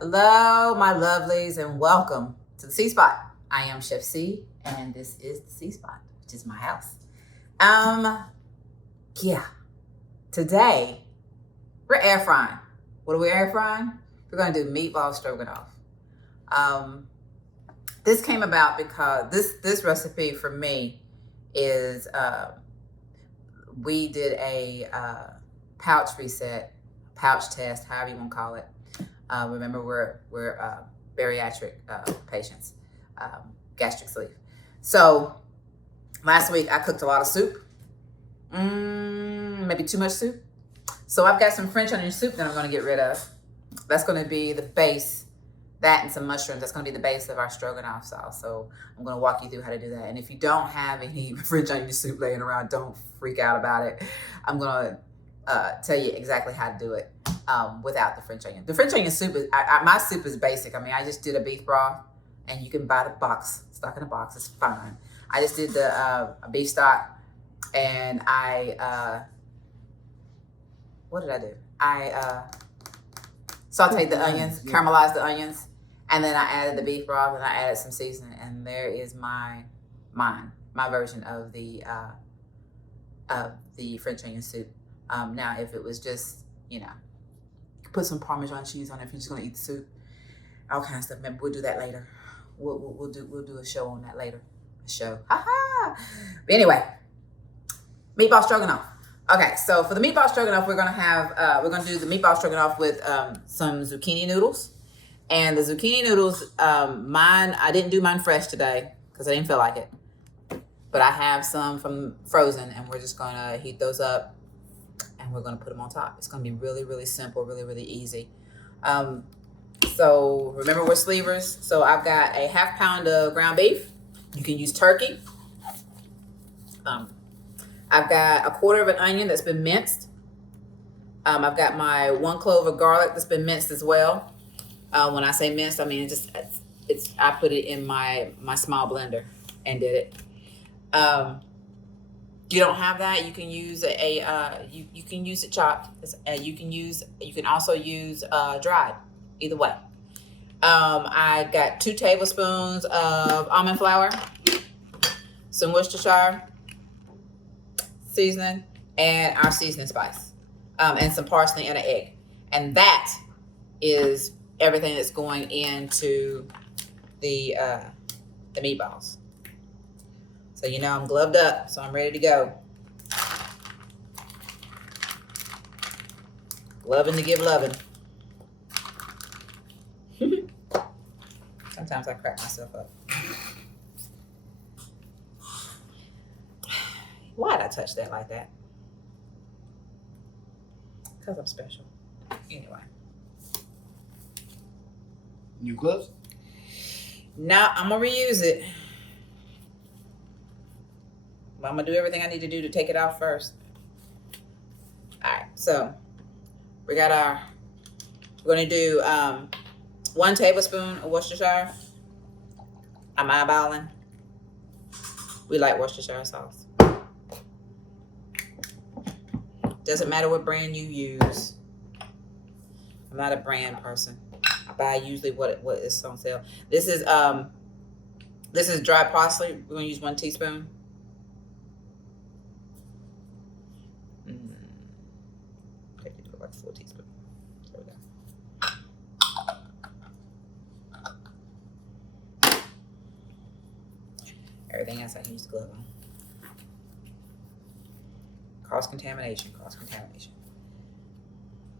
Hello, my lovelies, and welcome to the C Spot. I am Chef C, and this is the C Spot, which is my house. Yeah. Today we're air frying. What are we air frying? We're going to do meatball stroganoff. This came about because this recipe for me is we did a pouch reset, pouch test, however you want to call it. Remember, we're bariatric patients, gastric sleeve. So last week I cooked a lot of soup, maybe too much soup. So I've got some French onion soup that I'm going to get rid of. That's going to be the base. That and some mushrooms. That's going to be the base of our stroganoff sauce. So I'm going to walk you through how to do that. And if you don't have any French onion soup laying around, don't freak out about it. I'm going to tell you exactly how to do it without the French onion. The French onion soup is, my soup is basic. I mean, I just did a beef broth, and you can buy the box, stock in a box. It's fine. I just did the beef stock, and what did I do? I sauteed the onions, caramelized the onions, and then I added the beef broth, and I added some seasoning, and there is my version of the French onion soup. Now, if it was just, put some Parmesan cheese on it if you're just gonna eat the soup, all kinds of stuff. Maybe we'll do that later. We'll do a show on that later. A show. Ha. But anyway, meatball stroganoff. Okay, so for the meatball stroganoff, we're gonna do the meatball stroganoff with some zucchini noodles. And the zucchini noodles, I didn't do mine fresh today because I didn't feel like it. But I have some from frozen, and we're just gonna heat those up, and we're gonna put them on top. It's gonna be really, really simple, really, really easy. So remember, we're sleevers. So I've got a half pound of ground beef. You can use turkey. I've got a quarter of an onion that's been minced. I've got my 1 clove of garlic that's been minced as well. When I say minced, I mean I put it in my small blender and did it. You don't have that, you can use you can use it chopped. You can also use dried. Either way. I got 2 tablespoons of almond flour, some Worcestershire seasoning, and our seasoning spice, and some parsley and an egg. And that is everything that's going into the meatballs. So I'm gloved up, so I'm ready to go. Loving to give loving. Sometimes I crack myself up. Why'd I touch that like that? Because I'm special. Anyway. New gloves? No, I'm going to reuse it. But I'm going to do everything I need to do to take it off first. All right, so we're going to do 1 tablespoon of Worcestershire. I'm eyeballing. We like Worcestershire sauce. Doesn't matter what brand you use. I'm not a brand person. I buy usually what is on sale. This is dry parsley. We're gonna use 1 teaspoon. Take it to like 4 teaspoons. There we go. Everything else I can use the glove on. Cross-contamination.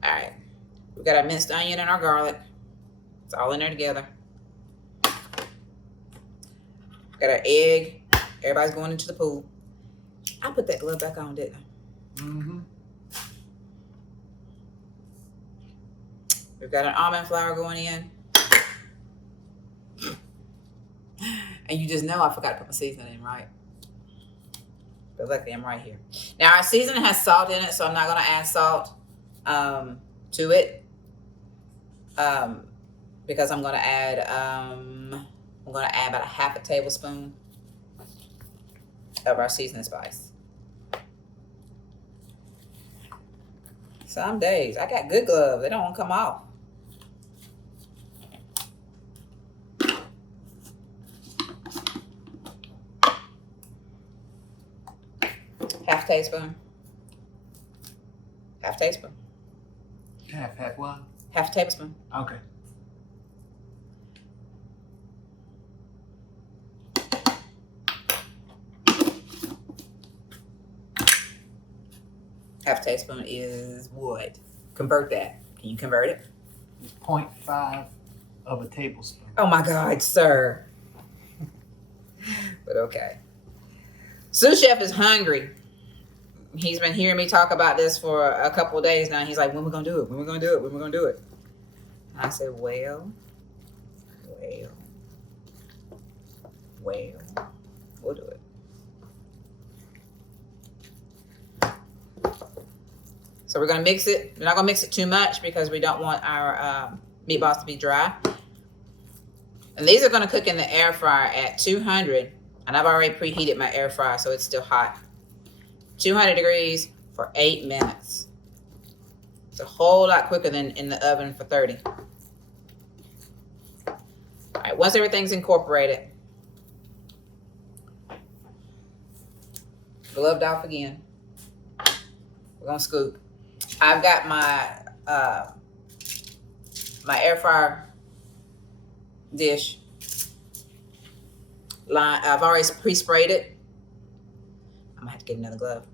All right. We've got our minced onion and our garlic. It's all in there together. Got our egg. Everybody's going into the pool. I put that glove back on, didn't I? Mm-hmm. We've got an almond flour going in. And you just know I forgot to put my seasoning in, right? But luckily I'm right here. Now our seasoning has salt in it, so I'm not gonna add salt to it. Because I'm gonna add about a half a tablespoon of our seasoning spice. Some days I got good gloves, they don't want to come off. teaspoon. Half teaspoon. Half what? Half a tablespoon. Okay. Half a teaspoon is what? Convert that. Can you convert it? 0.5 of a tablespoon. Oh my God, sir. But okay. Sous Chef is hungry. He's been hearing me talk about this for a couple of days now. He's like, when we gonna do it? When we gonna do it? When we gonna do it? I said, well, we'll do it. So we're gonna mix it. We're not gonna mix it too much because we don't want our meatballs to be dry. And these are gonna cook in the air fryer at 200. And I've already preheated my air fryer, so it's still hot. 200 degrees for 8 minutes. It's a whole lot quicker than in the oven for 30. All right, once everything's incorporated, gloved off again. We're gonna scoop. I've got my my air fryer dish line. I've already pre-sprayed it. I'm gonna have to get another glove.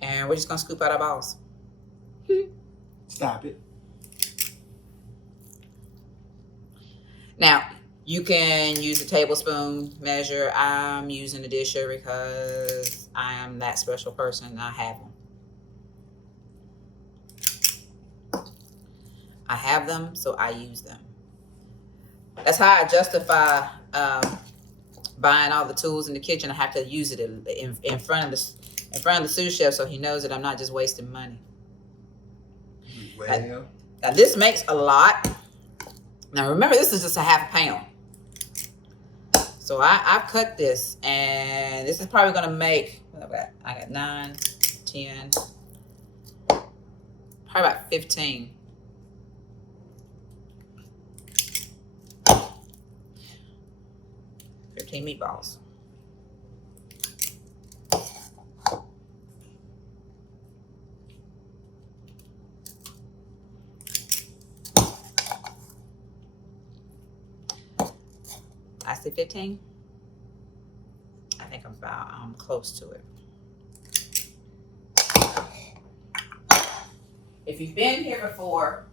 And we're just gonna scoop out our balls. Stop it. Now, you can use a tablespoon measure. I'm using a disher because I am that special person. I have them. I have them, so I use them. That's how I justify buying all the tools in the kitchen. I have to use it in front of the sous chef, so he knows that I'm not just wasting money. Well, now this makes a lot. Now remember, this is just a half a pound. So I've cut this, and this is probably gonna make, I got 9, 10, probably about 15. Meatballs. I said 15. I think I'm about close to it. If you've been here before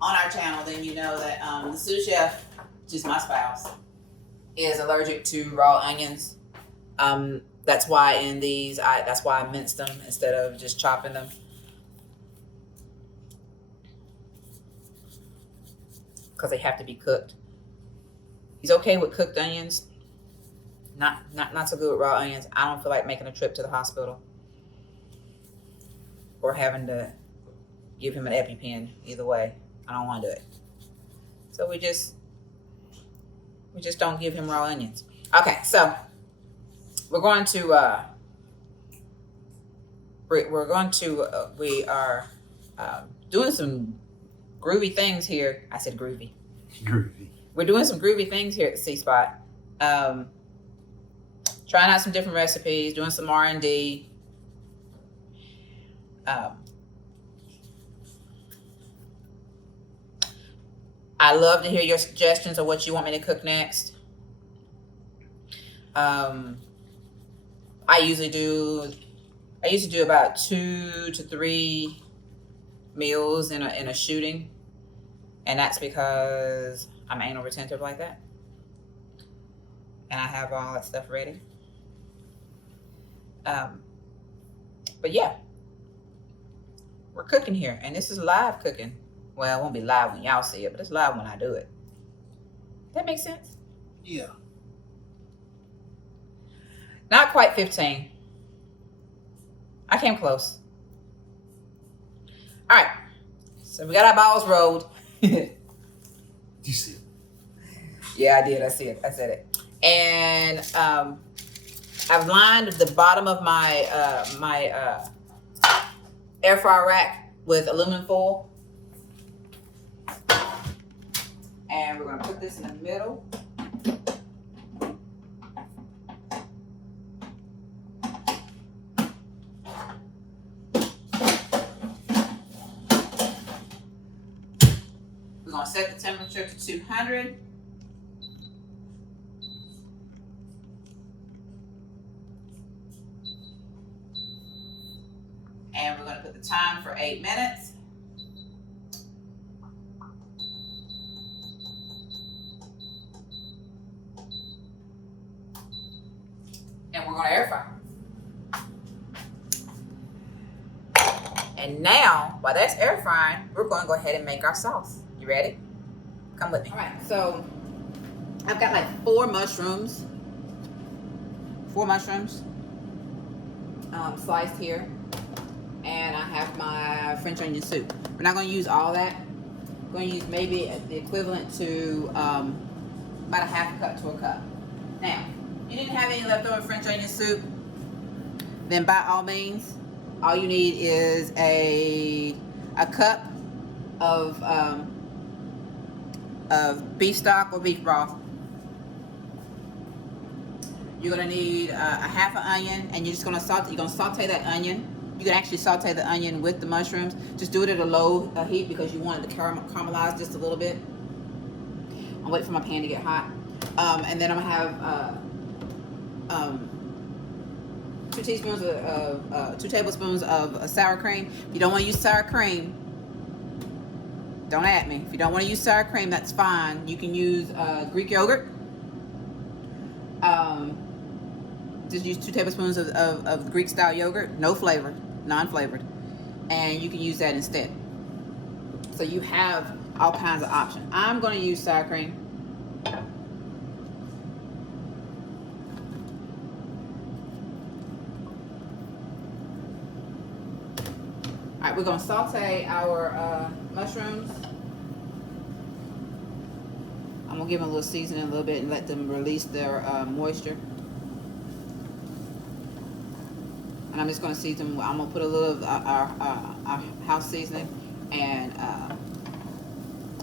on our channel, then you know that the sous chef, which is my spouse, is allergic to raw onions. That's why in these, that's why I minced them instead of just chopping them. Because they have to be cooked. He's okay with cooked onions. Not so good with raw onions. I don't feel like making a trip to the hospital or having to give him an EpiPen. Either way, I don't want to do it. So we just don't give him raw onions. Okay, so we are doing some groovy things here. I said groovy. Groovy. We're doing some groovy things here at the C Spot. Trying out some different recipes, doing some R&D. I love to hear your suggestions of what you want me to cook next. I usually do about 2 to 3 meals in a shooting, and that's because I'm anal retentive like that, and I have all that stuff ready. But yeah, we're cooking here, and this is live cooking. Well, it won't be live when y'all see it, but it's live when I do it. That makes sense? Yeah. Not quite 15. I came close. All right. So we got our balls rolled. You see it? Yeah, I did. I see it. I said it. And I've lined the bottom of my air fryer rack with aluminum foil. And we're going to put this in the middle. gonna set the temperature to 200. And we're gonna put the time for 8 minutes. And we're gonna air fry. And now, while that's air frying, we're gonna go ahead and make our sauce. You ready? Come with me. All right, so I've got like 4 mushrooms. 4 mushrooms sliced here. And I have my French onion soup. We're not gonna use all that. We're gonna use maybe the equivalent to about a half a cup to a cup. Now, if you didn't have any leftover French onion soup, then by all means, all you need is a cup of beef stock or beef broth. You're gonna need a half an onion, and you're just gonna saute. You're gonna saute that onion. You can actually saute the onion with the mushrooms. Just do it at a low heat because you want it to caramelize just a little bit. I'll wait for my pan to get hot, and then I'm gonna have 2 tablespoons of sour cream. If you don't want to use sour cream, don't at me. If you don't want to use sour cream, that's fine. You can use Greek yogurt. Just use 2 tablespoons of Greek style yogurt, no flavor, non-flavored, and you can use that instead. So you have all kinds of options. I'm going to use sour cream. All right, we're going to saute our mushrooms. I'm going to give them a little seasoning a little bit and let them release their moisture. And I'm just going to season. I'm going to put a little of our house seasoning and a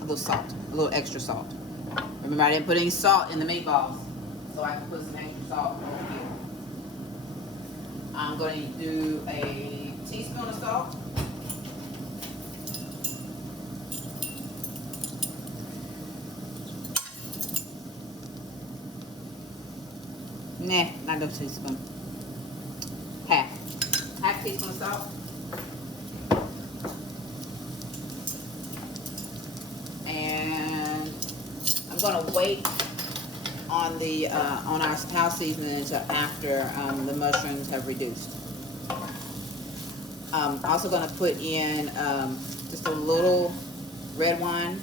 little salt, a little extra salt. Remember, I didn't put any salt in the meatballs, so I can put some extra salt over here. I'm going to do a teaspoon of salt. Nah, not no teaspoon. Half teaspoon of salt. And I'm gonna wait on the on our house seasoning until after the mushrooms have reduced. Also gonna put in just a little red wine.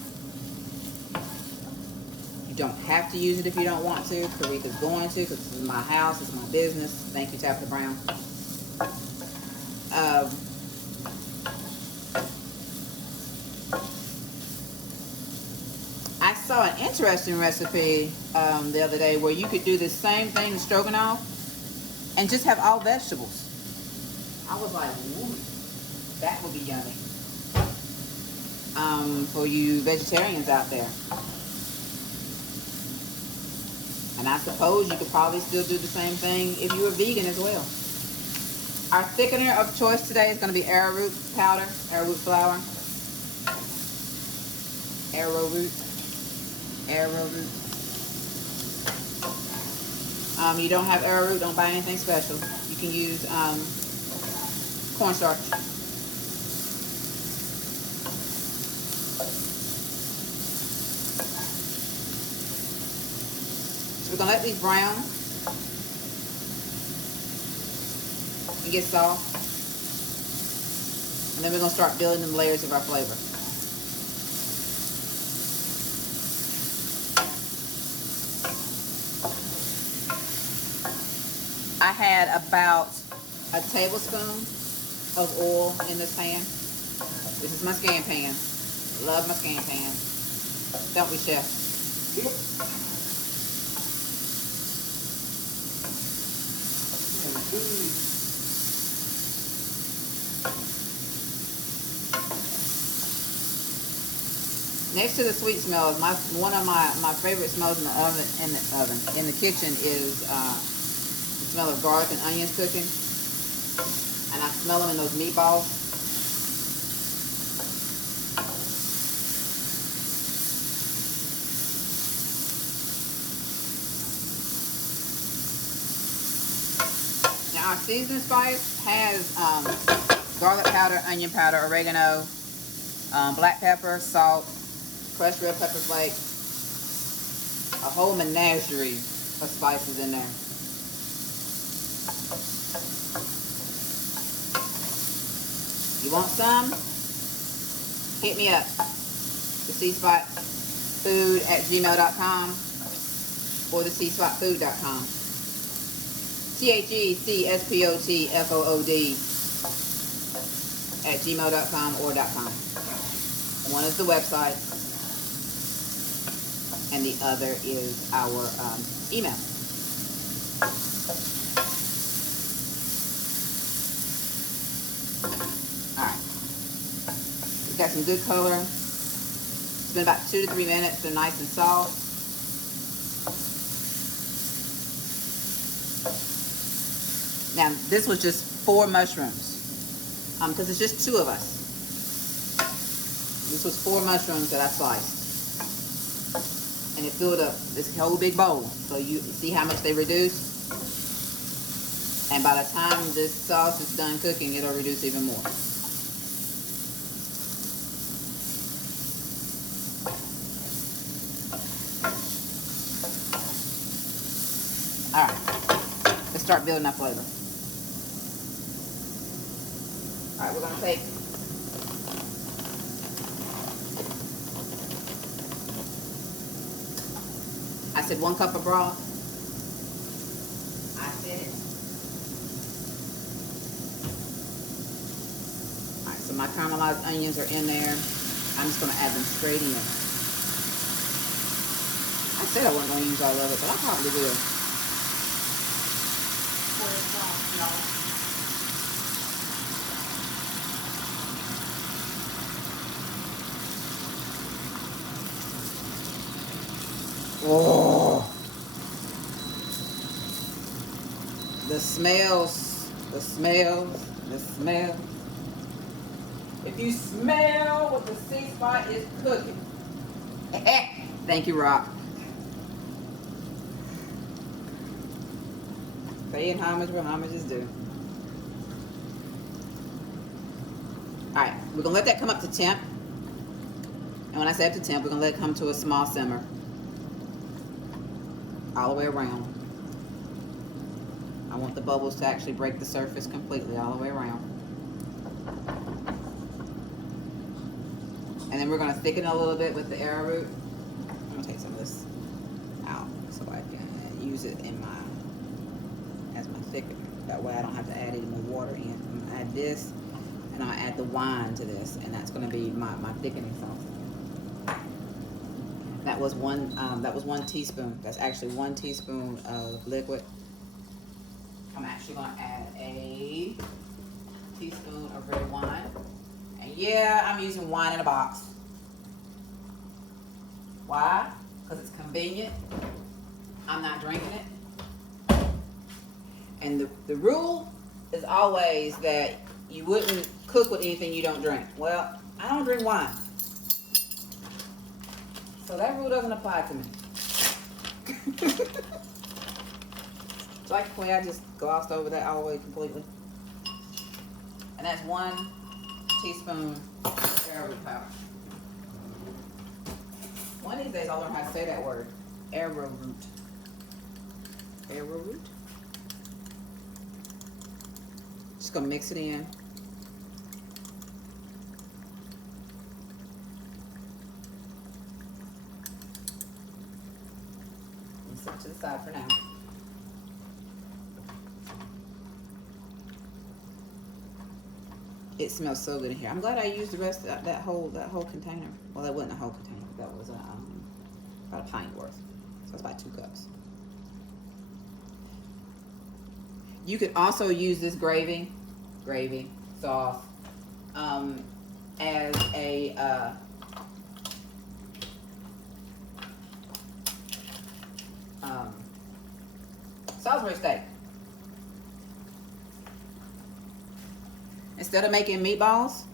You don't have to use it if you don't want to. Karika's going to, because this is my house, it's my business. Thank you, Tabitha Brown. I saw an interesting recipe the other day where you could do the same thing in Stroganoff and just have all vegetables. I was like, ooh, that would be yummy. For you vegetarians out there. And I suppose you could probably still do the same thing if you were vegan as well. Our thickener of choice today is going to be arrowroot powder, arrowroot flour. Arrowroot. You don't have arrowroot, don't buy anything special. You can use cornstarch. So we're going to let these brown and get soft. And then we're going to start building them layers of our flavor. I had about a tablespoon of oil in this pan. This is my scan pan. Love my scan pan. Don't we, Chef? Yep. Next to the sweet smells, one of my favorite smells in the kitchen is the smell of garlic and onions cooking, and I smell them in those meatballs. Now our seasoning spice has garlic powder, onion powder, oregano, black pepper, salt, crushed red pepper flakes, a whole menagerie of spices in there. You want some? Hit me up. The seaspotfood@gmail.com or the seaspotfood.com. THECSPOTFOOD @gmail.com or .com. One is the website, and the other is our email. Alright. We've got some good color. It's been about 2 to 3 minutes. They're nice and soft. Now, this was just 4 mushrooms. Because it's just 2 of us. This was 4 mushrooms that I sliced. And it filled up this whole big bowl. So you see how much they reduced? And by the time this sauce is done cooking, it'll reduce even more. Alright. Let's start building our flavor. Alright, we're going to take I said 1 cup of broth. I said it. Alright, so my caramelized onions are in there. I'm just going to add them straight in. I said I wasn't going to use all of it, but I probably will. Oh, the smells. If you smell what the sea spot is cooking. Thank you, Rock. Paying homage where homage is due. Alright, we're going to let that come up to temp. And when I say up to temp, we're going to let it come to a small simmer. All the way around. I want the bubbles to actually break the surface completely all the way around. And then we're going to thicken it a little bit with the arrowroot. I'm going to take some of this out so I can use it in as my thickener. That way I don't have to add any more water in. I'm going to add this, and I'll add the wine to this, and that's going to be my thickening sauce. That was 1 teaspoon. That's actually 1 teaspoon of liquid. I'm actually going to add a teaspoon of red wine. And yeah, I'm using wine in a box. Why? Because it's convenient. I'm not drinking it. And the rule is always that you wouldn't cook with anything you don't drink. Well, I don't drink wine. So that rule doesn't apply to me. Like the way I just glossed over that all the way completely. And that's 1 teaspoon arrowroot powder. One of these days I'll learn how to say that word. Arrowroot. Arrowroot. Just gonna mix it in. And set it to the side for now. It smells so good in here. I'm glad I used the rest of that whole container. Well, that wasn't a whole container. That was about a pint worth. So it's about 2 cups. You could also use this gravy sauce as a Salisbury steak. Instead of making meatballs,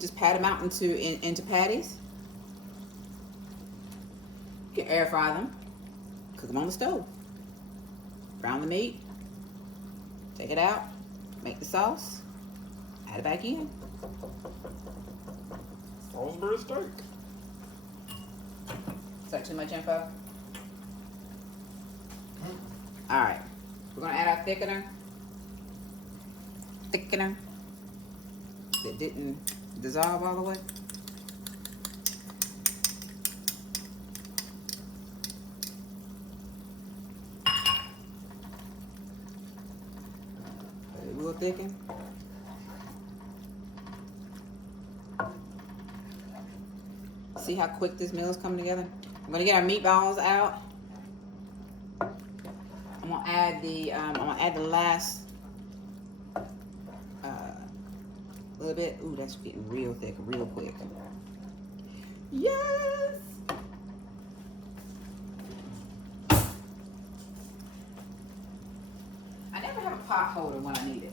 just pat them out into patties. You can air fry them, cook them on the stove. Brown the meat. Take it out. Make the sauce. Add it back in. Salisbury steak. Is that too much info? Alright. We're going to add our thickener. That didn't dissolve all the way. A little thicken. See how quick this meal is coming together? I'm gonna get our meatballs out. I'm gonna add the last little bit. Ooh, that's getting real thick, real quick. Yes. I never have a pot holder when I need it.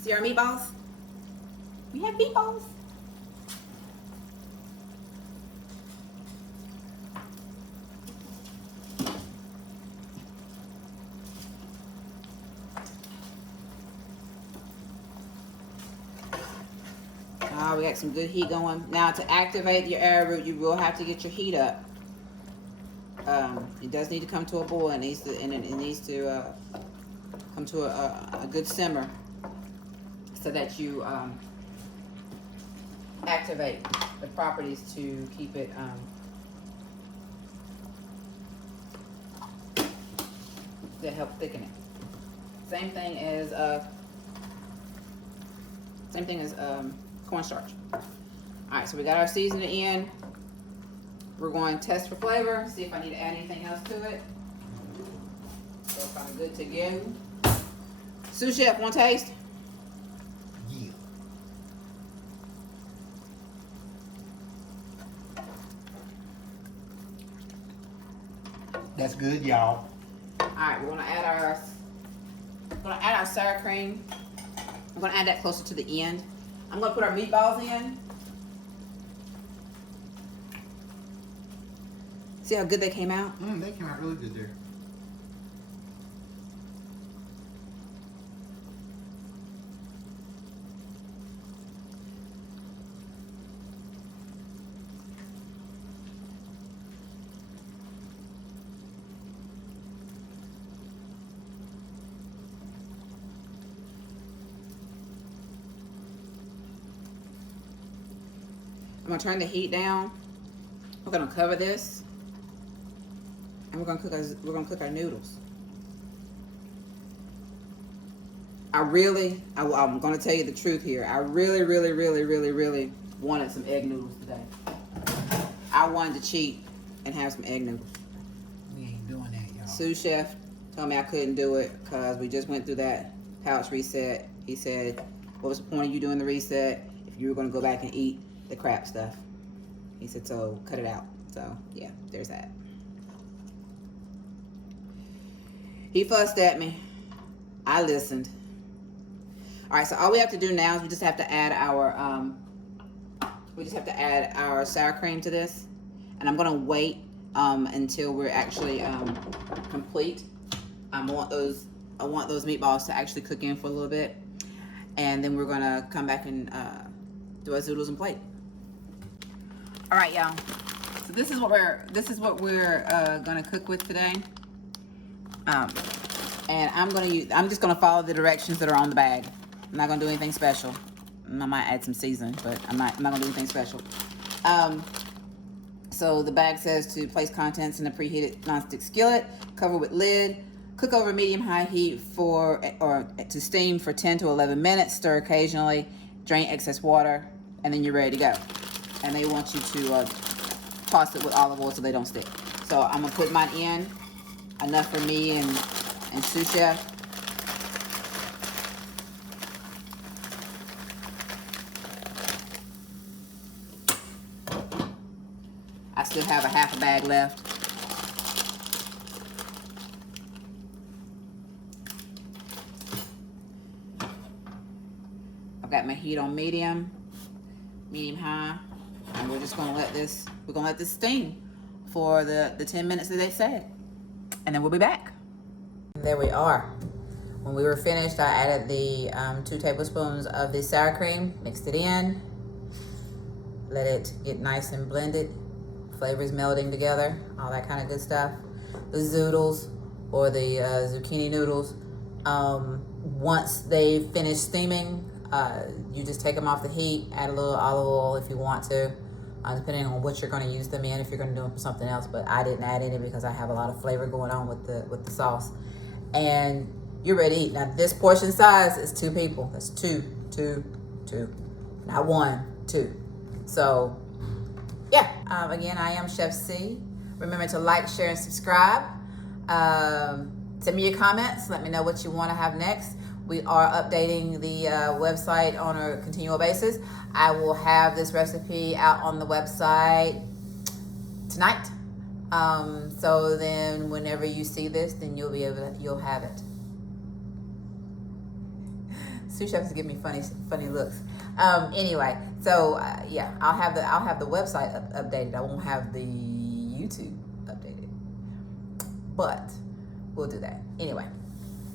See our meatballs? We have meatballs. We got some good heat going. Now to activate your arrowroot, you will have to get your heat up. It does need to come to a boil. It needs to come to a good simmer so that you activate the properties to keep it to help thicken it. Same thing as cornstarch. All right, so we got our seasoning in. We're going to test for flavor, see if I need to add anything else to it. So if I'm good to go. Sous chef, want to taste? Yeah. That's good, y'all. All right, we're gonna add our sour cream. I'm gonna add that closer to the end. I'm gonna put our meatballs in. See how good they came out? They came out really good there. I'm gonna turn the heat down. We're gonna cover this, and we're gonna cook our noodles. I'm gonna tell you the truth here. I really wanted some egg noodles today. I wanted to cheat and have some egg noodles. We ain't doing that, y'all. Sous chef told me I couldn't do it because we just went through that pouch reset. He said, "What was the point of you doing the reset if you were gonna go back and eat the crap stuff?" He said, "So cut it out." So yeah, there's that. He fussed at me. I listened. All right, so all we have to do now is we just have to add our sour cream to this, and I'm gonna wait until we're actually complete. I want those meatballs to actually cook in for a little bit, and then we're gonna come back and do our zoodles and plate. All right, y'all. So this is what we're gonna cook with today. And I'm just gonna follow the directions that are on the bag. I'm not gonna do anything special. I might add some seasoning, but I'm not gonna do anything special. So the bag says to place contents in a preheated nonstick skillet, cover with lid, cook over medium-high heat to steam for 10 to 11 minutes, stir occasionally, drain excess water, and then you're ready to go. And they want you to toss it with olive oil so they don't stick. So I'm gonna put mine in, enough for me and sous chef. I still have a half a bag left. I've got my heat on medium high, and we're just gonna let this steam for the 10 minutes that they said. And then we'll be back. There we are. When we were finished, I added the 2 tablespoons of the sour cream, mixed it in, let it get nice and blended, flavors melding together, all that kind of good stuff. The zoodles or the zucchini noodles, once they finish steaming, you just take them off the heat, add a little olive oil if you want to, depending on what you're going to use them in, if you're going to do them for something else. But I didn't add any because I have a lot of flavor going on with the sauce. And you're ready to eat. Now this portion size is 2 people. That's 2. Not 1, 2. So yeah, again, I am Chef C. Remember to like, share, and subscribe. Send me your comments. Let me know what you want to have next. We are updating the website on a continual basis. I will have this recipe out on the website tonight. So then whenever you see this, then you'll have it. Sous chefs give me funny looks. Anyway, so yeah, I'll have the website updated. I won't have the YouTube updated, but we'll do that anyway.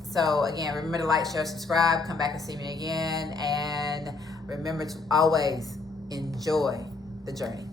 So again, remember to like, share, subscribe. Come back and see me again, and remember to always enjoy the journey.